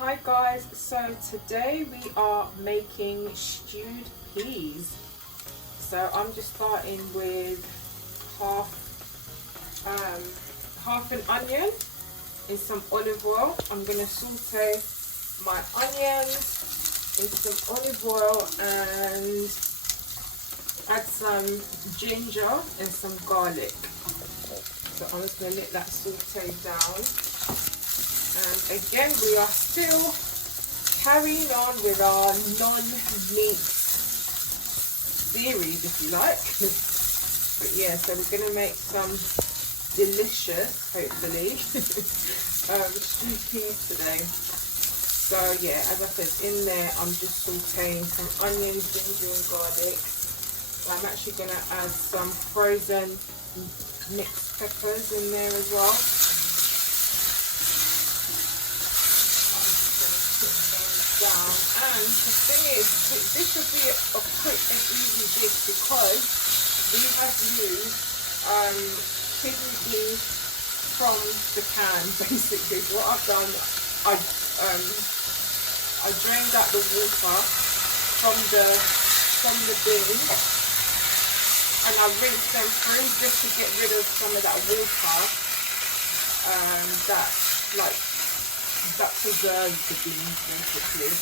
Hi guys, so today we are making stewed peas. So I'm just starting with half an onion in some olive oil. I'm going to saute my onions in some olive oil and add some ginger and some garlic. So I'm just going to let that saute down. And again, we are still carrying on with our non-meat series, if you like. But yeah, so we're going to make some delicious, hopefully, stewed peas today. So yeah, as I said, in there I'm just sauteing some onions, ginger and garlic. I'm actually going to add some frozen mixed peppers in there as well. Down. And the thing is, this should be a quick and easy dish because we have used kidney beans from the can. Basically, so what I've done, I drained out the water from the beans and I rinsed them through just to get rid of some of that water that preserves the beans basically.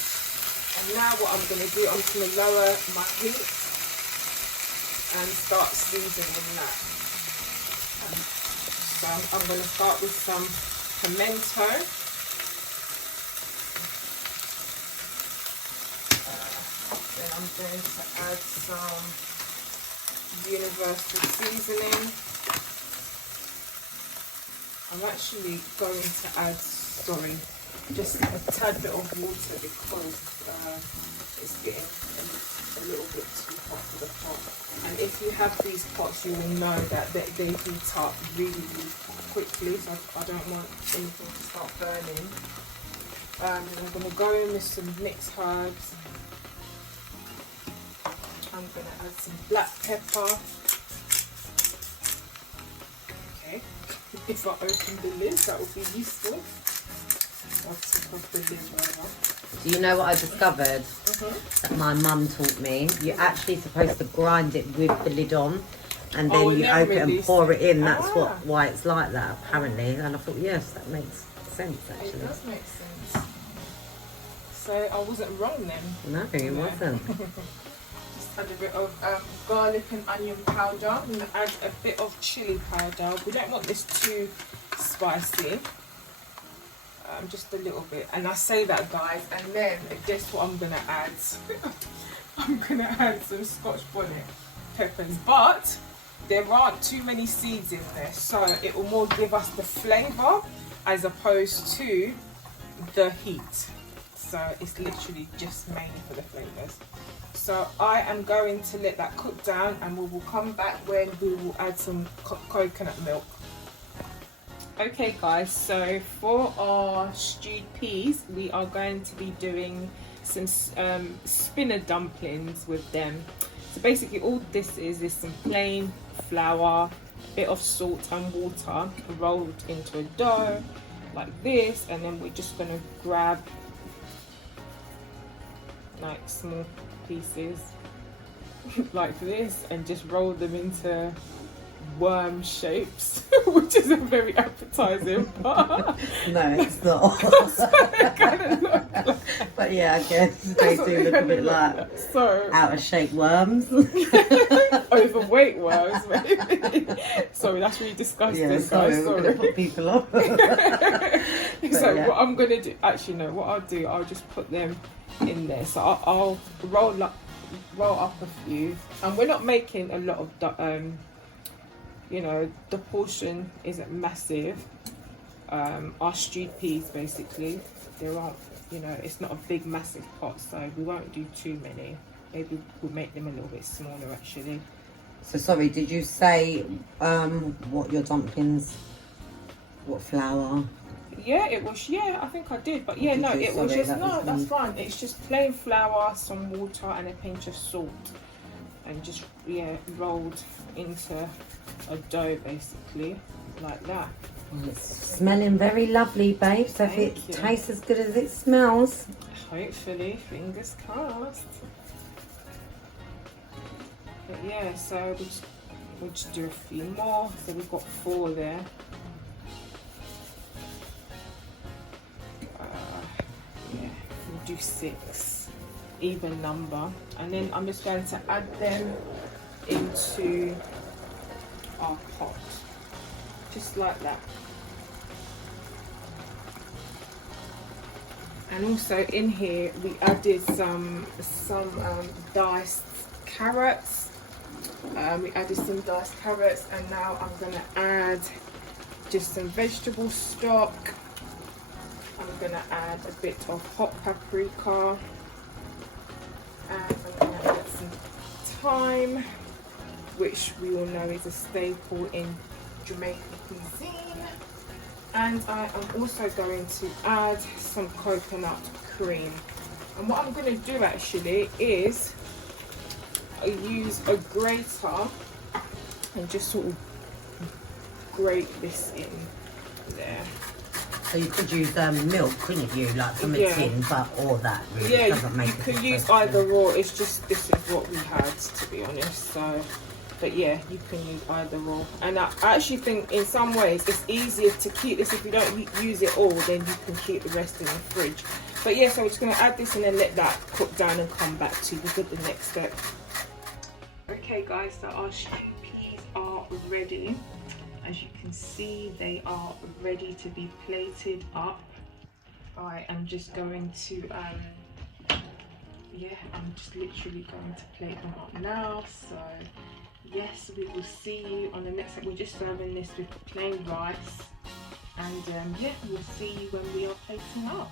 And now what I'm going to do, I'm going to lower my heat and start seasoning that. So I'm going to start with some pimento. Then I'm going to add some universal seasoning. I'm actually going to add, just a tad bit of water because it's getting a little bit too hot for the pot. And if you have these pots, you will know that they heat up really quickly, so I don't want anything to start burning. And I'm going to go in with some mixed herbs. I'm going to add some black pepper. Okay, if I open the lid, that would be useful. I'll take off the lid over. Do you know what I discovered? That my mum taught me. You're actually supposed to grind it with the lid on, and then you open it and pour it in. That's why it's like that apparently. And I thought, yes, that makes sense actually. It does make sense. So I wasn't wrong then. No, you wasn't. Just add a bit of garlic and onion powder. I'm going to add a bit of chili powder. We don't want this too spicy. Just a little bit. And I say that, guys, and then guess what I'm going to add? I'm going to add some Scotch bonnet peppers, but there aren't too many seeds in there, so it will more give us the flavour as opposed to the heat. So it's literally just mainly for the flavours. So I am going to let that cook down and we will come back when we will add some coconut milk. Okay guys, so for our stewed peas, we are going to be doing some spinner dumplings with them. So basically all this is some plain flour, a bit of salt and water rolled into a dough like this, and then we're just going to grab like small pieces like this and just roll them into worm shapes, which isn't very appetizing, but no, it's not. kind of look like. But yeah, I guess they do look a bit like so out of shape worms. Overweight worms, maybe. Sorry, that's really disgusting. Yeah, sorry, we're gonna put people off. So yeah. what I'm gonna do, actually no, what I'll do, I'll just put them in there. So I'll roll up a few, and we're not making a lot of you know, the portion isn't massive. Our stewed peas, basically, there aren't, you know, it's not a big massive pot, so we won't do too many. Maybe we'll make them a little bit smaller actually. So sorry, did you say what your dumplings, what flour? Yeah, it was, yeah, I think I did, but yeah, no, it was just, no, that's fine. It's just plain flour, some water and a pinch of salt, and just, yeah, rolled into a dough basically like that. It's smelling very lovely, babe. So if Thank it you. tastes as good as it smells. Hopefully, fingers crossed. But yeah, so we'll just do a few more. So we've got 4 there. Yeah, we'll do 6, even number. And then I'm just going to add them into our pot, just like that. And also in here we added some diced carrots. We added some diced carrots, and now I'm gonna add just some vegetable stock. I'm gonna add a bit of hot paprika, and I'm gonna add some thyme, which we all know is a staple in Jamaican cuisine. And I am also going to add some coconut cream. And what I'm going to do actually is use a grater and just sort of grate this in there. So you could use milk, couldn't you? Like from a tin, but or that really doesn't make you could use either or. It's just this is what we had, to be honest. So, but yeah, you can use either or. And I actually think in some ways it's easier to keep this if you don't use it all. Then you can keep the rest in the fridge. But yeah, so we're just going to add this and then let that cook down and come back to you with the next step. Okay, guys, so our stew peas are ready. As you can see, they are ready to be plated up. I am just going to, yeah, I'm just literally going to plate them up now. So, yes, we will see you on the next step. We're just serving this with plain rice. And yeah, we'll see you when we are plating up.